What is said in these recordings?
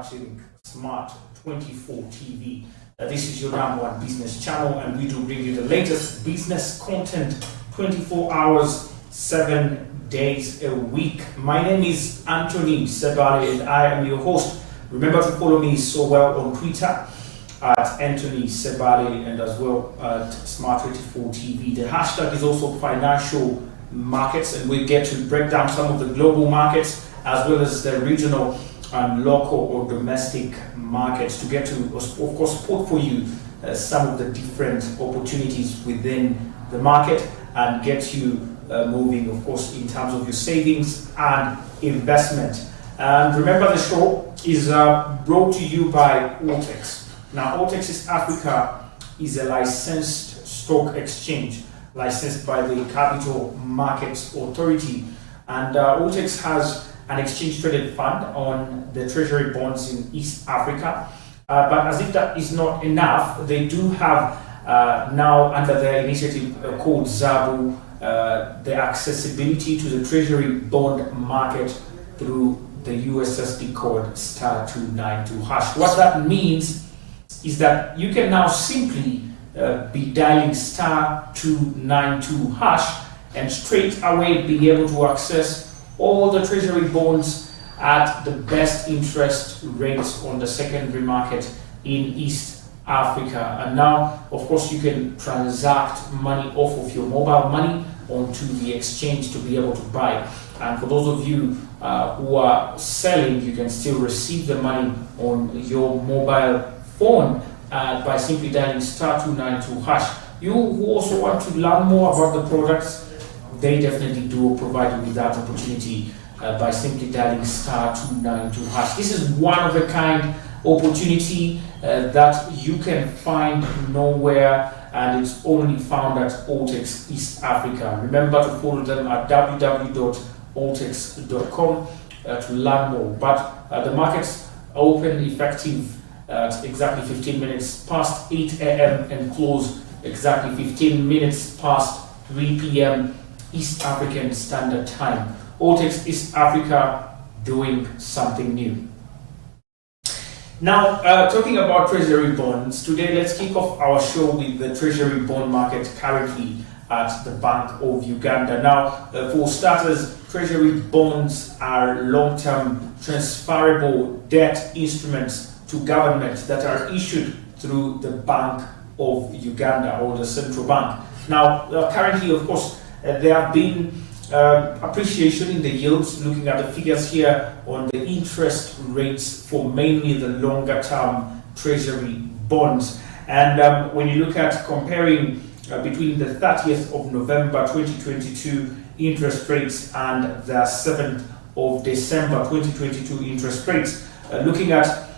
watching Smart 24 TV. This is your #1 business channel, and we do bring you the latest business content 24 hours, 7 days a week. My name is Anthony Ssebbale, and I am your host. Remember to follow me so well on Twitter at Anthony Ssebbale and as well at Smart 24 TV. The hashtag is also Financial Markets, and we get to break down some of the global markets as well as the regional and local or domestic markets to get to, of course, put for you some of the different opportunities within the market and get you moving, of course, in terms of your savings and investment. And remember, the show is brought to you by Altex. Now, Altex East Africa is a licensed stock exchange, licensed by the Capital Markets Authority, and Altex has an exchange-traded fund on the treasury bonds in East Africa. But as if that is not enough, they do have now under their initiative called Ssebbale, the accessibility to the treasury bond market through the USSD code *292#. What that means is that you can now simply be dialing *292# and straight away be able to access all the treasury bonds at the best interest rates on the secondary market in East Africa. And now, of course, you can transact money off of your mobile money onto the exchange to be able to buy. And for those of you who are selling, you can still receive the money on your mobile phone by simply dialing *292#. You who also want to learn more about the products, they definitely do provide you with that opportunity by simply dialing *292#. This is one of a kind opportunity that you can find nowhere, and it's only found at Altex East Africa. Remember to follow them at www.altex.com to learn more. But the markets open effective at exactly 15 minutes past 8 a.m. and close exactly 15 minutes past 3 p.m. East African Standard Time. Altex East Africa, doing something new. Now, talking about treasury bonds, today let's kick off our show with the treasury bond market currently at the Bank of Uganda. Now, for starters, treasury bonds are long-term transferable debt instruments to government that are issued through the Bank of Uganda or the central bank. Now, currently, of course, there have been appreciation in the yields, looking at the figures here on the interest rates for mainly the longer term treasury bonds. And when you look at comparing between the 30th of November 2022 interest rates and the 7th of December 2022 interest rates, looking at,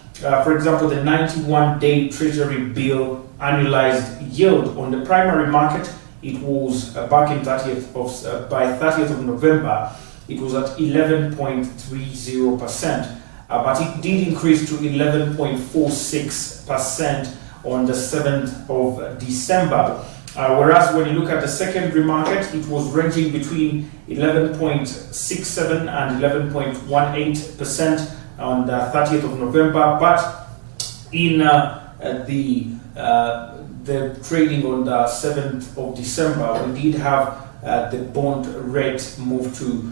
for example, the 91-day treasury bill annualized yield on the primary market, it was back in by 30th of November, it was at 11.30%, but it did increase to 11.46% on the 7th of December. Whereas when you look at the secondary market, it was ranging between 11.67 and 11.18% on the 30th of November, but in the trading on the 7th of December, we did have the bond rate move to,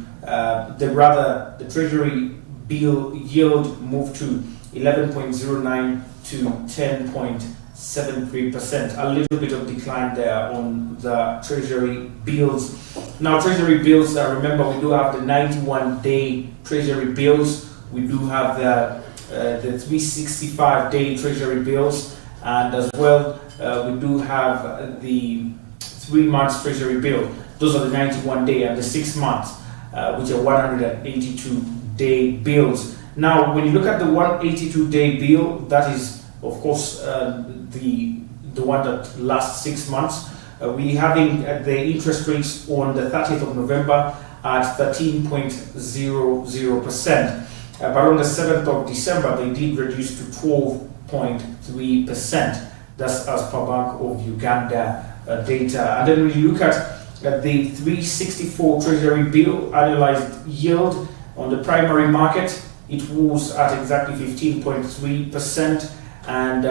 the treasury bill yield moved to 11.09 to 10.73%. A little bit of decline there on the treasury bills. Now, treasury bills, remember, we do have the 91-day treasury bills, we do have the 365-day treasury bills, and as well, we do have the 3 months treasury bill. Those are the 91-day and the 6 months, which are 182-day bills. Now, when you look at the 182-day bill, that is, of course, the one that lasts 6 months. We're having the interest rates on the 30th of November at 13.00%. But on the 7th of December, they did reduce to 12.3%. That's as per Bank of Uganda data. And then when you look at the 364 treasury bill annualized yield on the primary market, it was at exactly 15.3%, and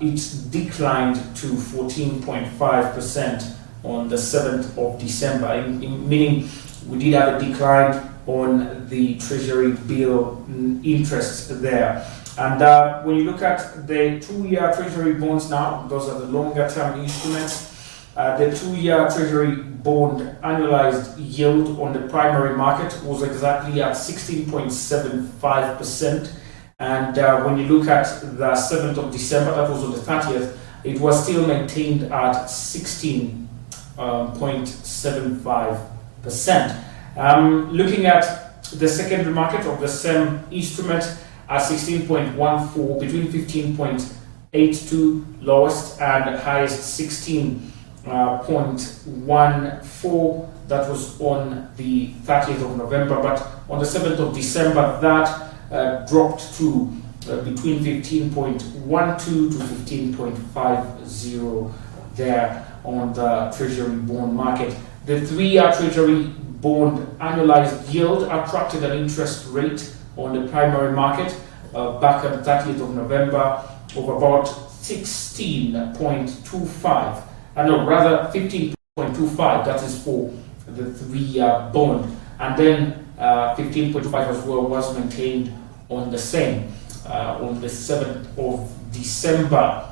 it declined to 14.5% on the 7th of December, meaning we did have a decline on the Treasury bill interest there. And when you look at the 2-year Treasury bonds now, those are the longer term instruments. The 2-year Treasury bond annualized yield on the primary market was exactly at 16.75%. And when you look at the 7th of December, that was on the 30th, it was still maintained at 16.75%. Looking at the secondary market of the same instrument at 16.14, between 15.82 lowest and highest 16.14. That was on the 30th of November, but on the 7th of December that dropped to between 15.12 to 15.50 there on the Treasury bond market. The 3-year Treasury bond annualized yield attracted an interest rate on the primary market back on the 30th of November of about 16.25. No, rather 15.25. That is for the 3-year bond, and then 15.25 as well was maintained on the same on the 7th of December.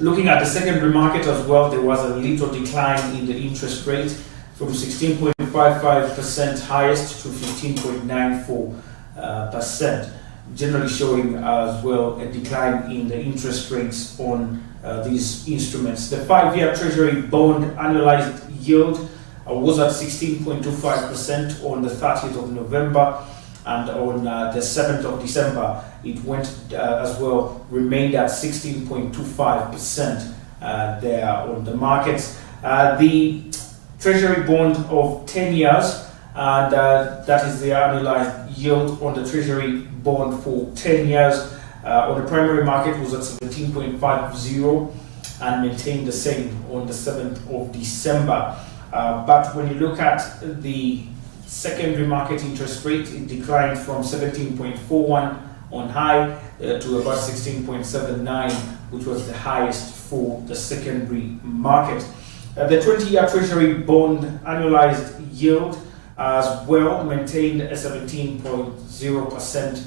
Looking at the secondary market as well, there was a little decline in the interest rate from 16.55% highest to 15.94%, generally showing as well a decline in the interest rates on these instruments. The 5-year Treasury bond annualized yield was at 16.25% on the 30th of November, and on the 7th of December it went as well, remained at 16.25% there on the markets. The Treasury bond of 10 years, and that is the annualized yield on the Treasury bond for 10 years on the primary market was at 17.50 and maintained the same on the 7th of December. But when you look at the secondary market interest rate, it declined from 17.41 on high to about 16.79, which was the highest for the secondary market. The 20-year Treasury bond annualized yield as well maintained a 17.0%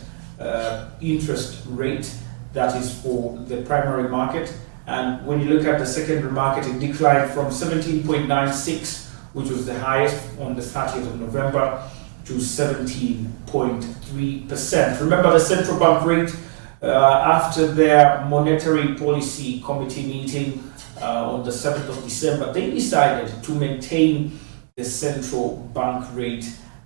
interest rate, that is for the primary market. And when you look at the secondary market, it declined from 17.96, which was the highest on the 30th of November, to 17.3%. Remember, the central bank rate, after their monetary policy committee meeting on the 7th of December, they decided to maintain the central bank rate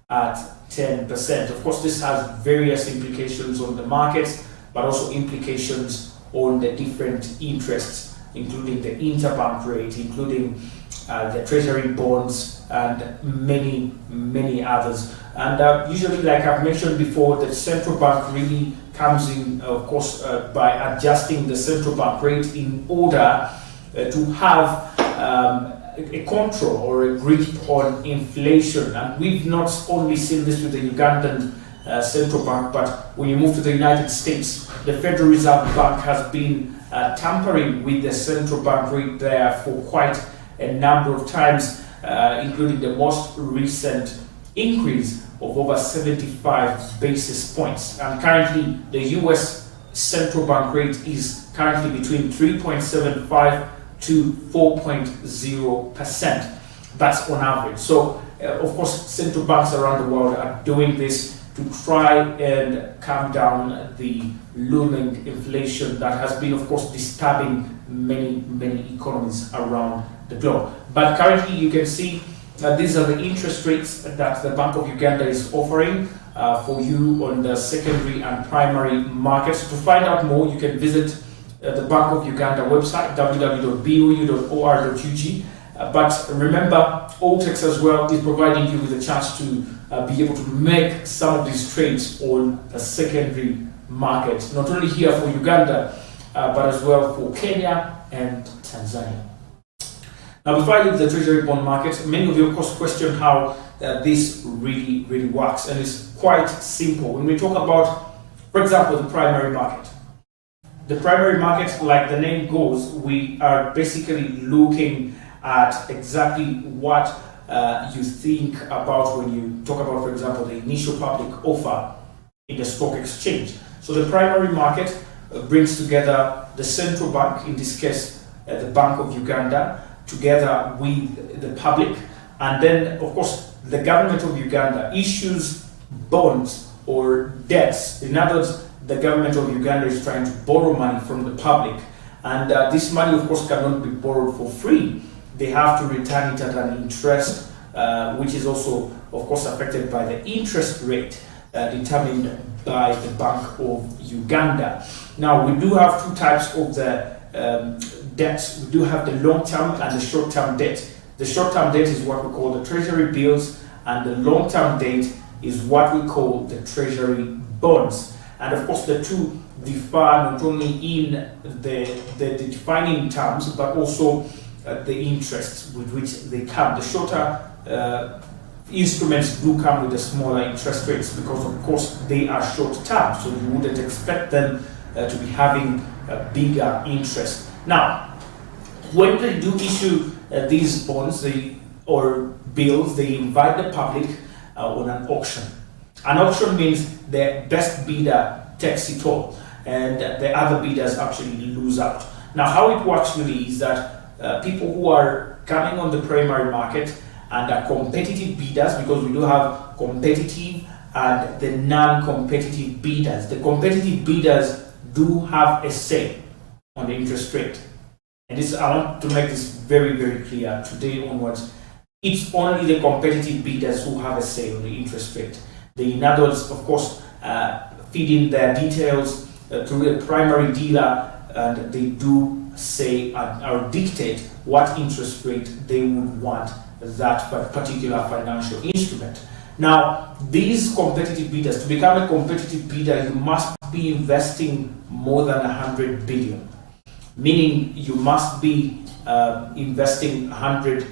at 10%. Of course, this has various implications on the markets, but also implications on the different interests, including the interbank rate, including the treasury bonds, and many, many others. And usually, like I've mentioned before, the central bank really comes in, of course, by adjusting the central bank rate in order to have a control or a grip on inflation. And we've not only seen this with the Ugandan central bank, but when you move to the United States, the Federal Reserve Bank has been tampering with the central bank rate there for quite a number of times, including the most recent increase of over 75 basis points. And currently, the US central bank rate is currently between 3.75 to 4.0%. That's on average. So, of course, central banks around the world are doing this to try and calm down the looming inflation that has been, of course, disturbing many, many economies around the globe. But currently, you can see these are the interest rates that the Bank of Uganda is offering for you on the secondary and primary markets. To find out more, you can visit the Bank of Uganda website, www.bou.or.ug. But remember, Altex as well is providing you with a chance to be able to make some of these trades on the secondary market, not only here for Uganda, but as well for Kenya and Tanzania. Now, before I leave the treasury bond market, many of you, of course, question how this really works, and it's quite simple. When we talk about For example, the primary market. The primary market, like the name goes, we are basically looking at exactly what you think about when you talk about, for example, the initial public offer in the stock exchange. So the primary market brings together the central bank, in this case, the Bank of Uganda, together with the public. And then, of course, the government of Uganda issues bonds or debts. In other words, the government of Uganda is trying to borrow money from the public. And this money, of course, cannot be borrowed for free. They have to return it at an interest, which is also, of course, affected by the interest rate determined by the Bank of Uganda. Now, we do have two types of the debts. We do have the long-term and the short-term debt. The short-term debt is what we call the treasury bills, and the long-term debt is what we call the treasury bonds. And of course, the two differ not only in the defining terms, but also the interests with which they come. The shorter instruments do come with the smaller interest rates because, of course, they are short-term, so you wouldn't expect them to be having a bigger interest. Now, when they do issue these bonds or bills, they invite the public on an auction. An auction means the best bidder takes it all, and the other bidders actually lose out. Now, how it works really is that people who are coming on the primary market and are competitive bidders, because we do have competitive and the non-competitive bidders. The competitive bidders do have a say on the interest rate. And this, I want to make this very, very clear today onwards. It's only the competitive bidders who have a say on the interest rate. They, in other words, of course, feed in their details through a primary dealer, and they do say or dictate what interest rate they would want that particular financial instrument. Now, these competitive bidders, to become a competitive bidder, you must be investing more than 100 billion, meaning you must be investing 100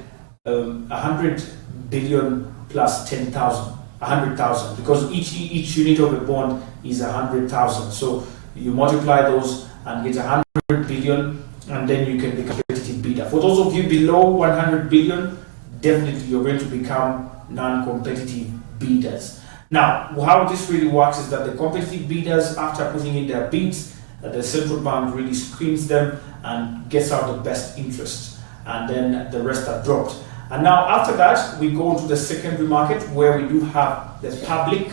billion plus 10,000, 100,000, because each unit of a bond is 100,000. So you multiply those and get 100 billion, and then you can become a competitive bidder. For those of you below 100 billion, definitely you're going to become non-competitive bidders. Now, how this really works is that the competitive bidders, after putting in their bids, the central bank really screens them and gets out the best interest, and then the rest are dropped. And now after that, we go into the secondary market, where we do have the public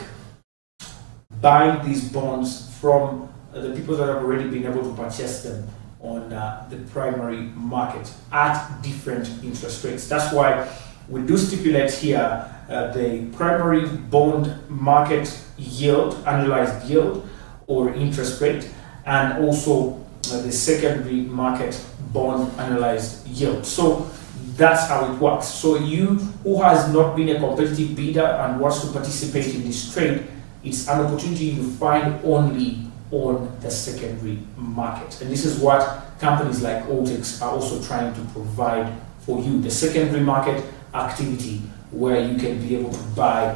buying these bonds from the people that have already been able to purchase them on the primary market at different interest rates. That's why we do stipulate here the primary bond market yield, annualized yield or interest rate, and also the secondary market bond annualized yield. So that's how it works. So you who has not been a competitive bidder and wants to participate in this trade, it's an opportunity you find only on the secondary market. And this is what companies like Altex are also trying to provide for you, the secondary market activity, where you can be able to buy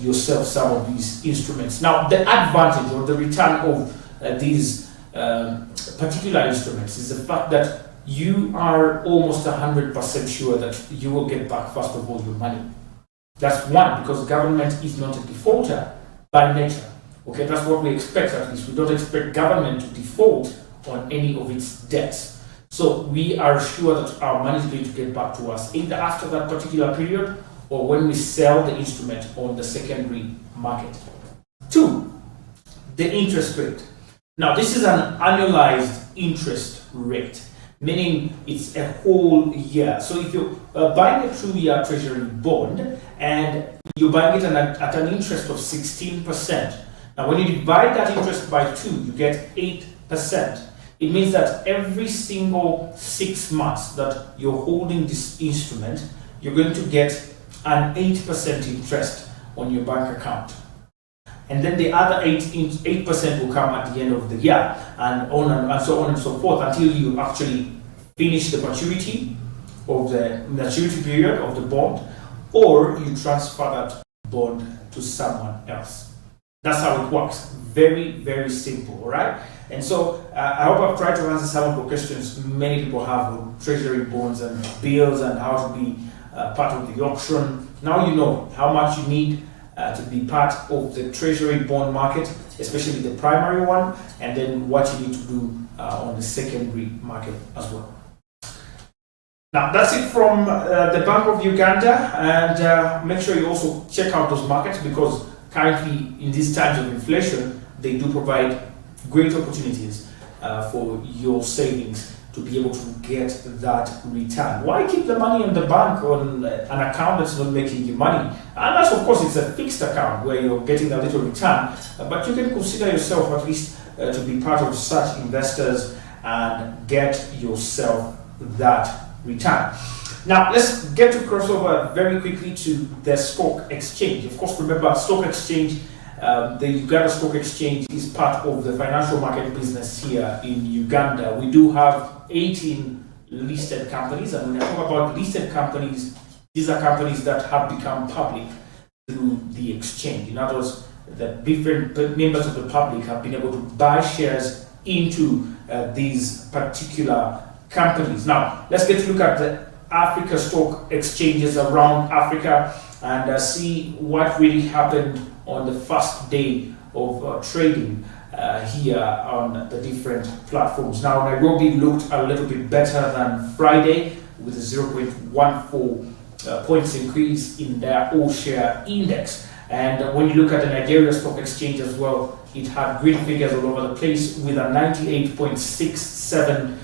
yourself some of these instruments. Now, the advantage or the return of these particular instruments is the fact that you are almost 100% sure that you will get back, first of all, your money. That's one, because government is not a defaulter by nature. Okay, that's what we expect, at least. We don't expect government to default on any of its debts. So we are sure that our money is going to get back to us either after that particular period or when we sell the instrument on the secondary market. Two, the interest rate. Now, this is an annualized interest rate, meaning it's a whole year. So if you're buying a 2-year treasury bond and you're buying it at an interest of 16%, now when you divide that interest by 2, you get 8%. It means that every single 6 months that you're holding this instrument, you're going to get an 8% interest on your bank account. And then the other 8% will come at the end of the year, and so on and so forth, until you actually finish the maturity period of the bond, or you transfer that bond to someone else. That's how it works. Very, very simple, all right? And so I hope I've tried to answer some of the questions many people have on treasury bonds and bills and how to be part of the auction. Now you know how much you need to be part of the treasury bond market, especially the primary one, and then what you need to do on the secondary market as well. Now that's it from the Bank of Uganda, and make sure you also check out those markets, because currently in these times of inflation, they do provide great opportunities for your savings to be able to get that return. Why keep the money in the bank on an account that's not making you money? Unless, of course, it's a fixed account where you're getting a little return, but you can consider yourself at least to be part of such investors and get yourself that return. Now, let's get to crossover very quickly to the stock exchange. Of course, remember, stock exchange, the Uganda Stock Exchange is part of the financial market business here in Uganda. We do have 18 listed companies, and when I talk about listed companies, these are companies that have become public through the exchange. In other words, the different members of the public have been able to buy shares into these particular companies. Now, let's get to look at the Africa stock exchanges around Africa and see what really happened on the first day of trading here on the different platforms. Now, Nairobi looked a little bit better than Friday with a 0.14 points increase in their all-share index. And when you look at the Nigeria Stock Exchange as well, it had green figures all over the place with a 98.67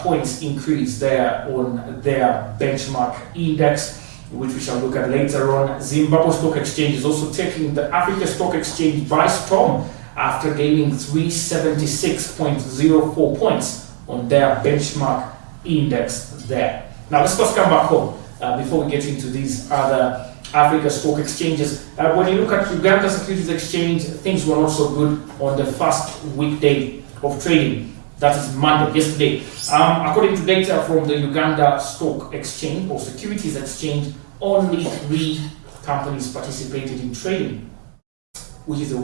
points increase there on their benchmark index, which we shall look at later on. Zimbabwe Stock Exchange is also taking the Africa Stock Exchange by storm after gaining 376.04 points on their benchmark index there. Now let's first come back home before we get into these other Africa stock exchanges. When you look at Uganda Securities Exchange, things were not so good on the first weekday of trading. That is Monday, yesterday. According to data from the Uganda Stock Exchange or Securities Exchange, only 3 companies participated in trading, which is a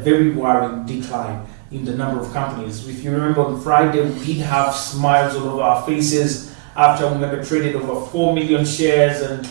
very worrying decline in the number of companies. If you remember on Friday, we did have smiles all over our faces after we traded over 4 million shares, and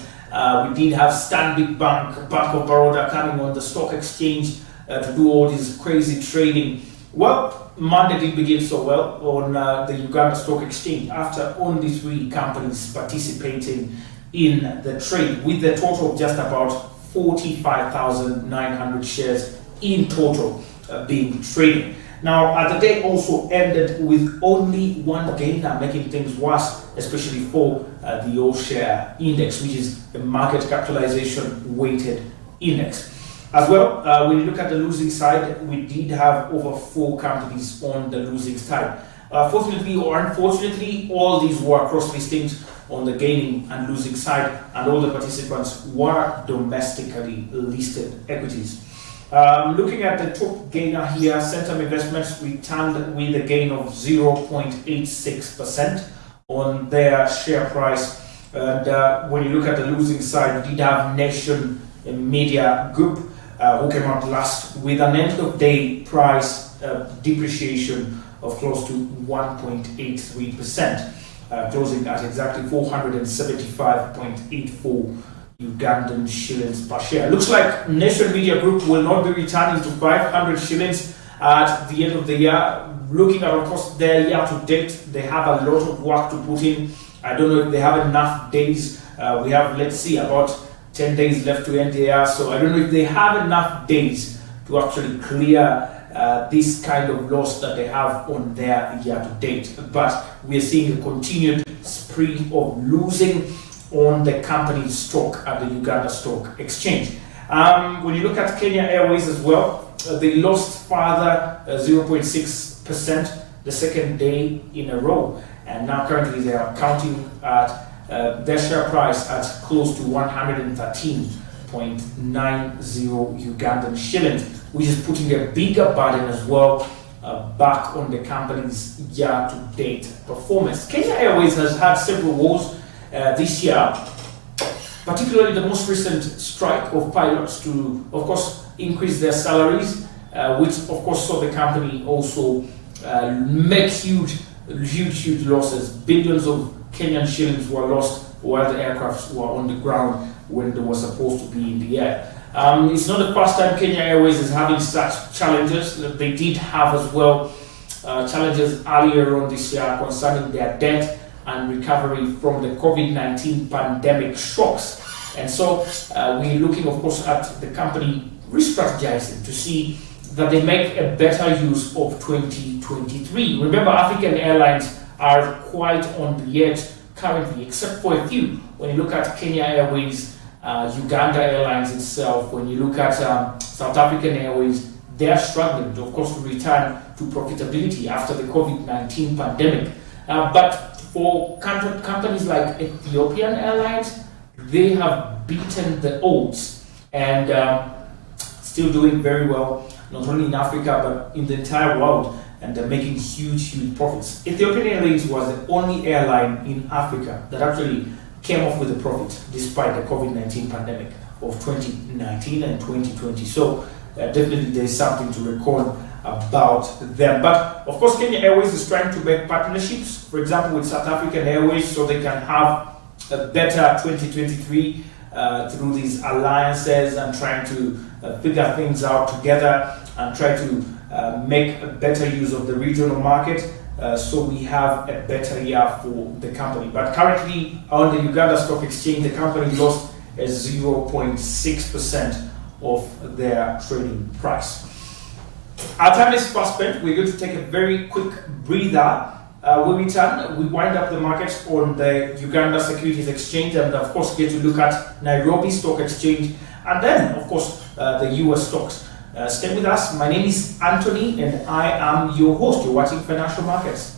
we did have Stanbic Bank of Baroda coming on the stock exchange to do all this crazy trading. Well, Monday did begin so well on the Uganda Stock Exchange after only 3 companies participating in the trade, with a total of just about 45,900 shares in total being traded. Now, the day also ended with only 1 gainer, making things worse, especially for the all-share index, which is a market capitalization weighted index. As well, when you look at the losing side, we did have over 4 companies on the losing side. Fortunately or unfortunately, all these were cross listings on the gaining and losing side, and all the participants were domestically listed equities. Looking at the top gainer here, Centum Investments returned with a gain of 0.86% on their share price. And when you look at the losing side, we did have Nation Media Group, who came out last with an end of day price depreciation of close to 1.83%, closing at exactly 475.84 Ugandan shillings per share. Looks like Nation Media Group will not be returning to 500 shillings at the end of the year. Looking at, of course, their year to date, they have a lot of work to put in. I don't know if they have enough days. We have, let's see, about 10 days left to end the year, so I don't know if they have enough days to actually clear this kind of loss that they have on their year to date. But we're seeing a continued spree of losing on the company's stock at the Uganda Stock Exchange. When you look at Kenya Airways as well, they lost further 0.6% the second day in a row, and now currently they are counting at their share price at close to 113.90 Ugandan shillings, which is putting a bigger burden as well back on the company's year-to-date performance. Kenya Airways has had several woes this year, particularly the most recent strike of pilots to, of course, increase their salaries, which of course saw the company also make huge losses. Billions of Kenyan shillings were lost while the aircrafts were on the ground when they were supposed to be in the air. It's not the first time Kenya Airways is having such challenges. They did have as well challenges earlier on this year concerning their debt and recovery from the COVID-19 pandemic shocks. And so we're looking, of course, at the company re-strategizing to see that they make a better use of 2023. Remember, African airlines are quite on the edge currently, except for a few. When you look at Kenya Airways, Uganda Airlines itself, when you look at South African Airways, they are struggling, of course, to return to profitability after the COVID-19 pandemic. But for companies like Ethiopian Airlines, they have beaten the odds and still doing very well, not only in Africa, but in the entire world, and they're making huge profits. Ethiopian Airlines was the only airline in Africa that actually came off with a profit despite the COVID-19 pandemic of 2019 and 2020. So definitely there's something to record about them. But of course, Kenya Airways is trying to make partnerships, for example, with South African Airways, so they can have a better 2023 through these alliances and trying to figure things out together and try to make a better use of the regional market, so we have a better year for the company. But currently on the Uganda Stock Exchange, the company lost 0.6% of their trading price. Our time is fast spent. We're going to take a very quick breather. When we return, we wind up the markets on the Uganda Securities Exchange and of course get to look at Nairobi Stock Exchange and then of course the US stocks. Stay with us. My name is Anthony and I am your host. You're watching Financial Markets.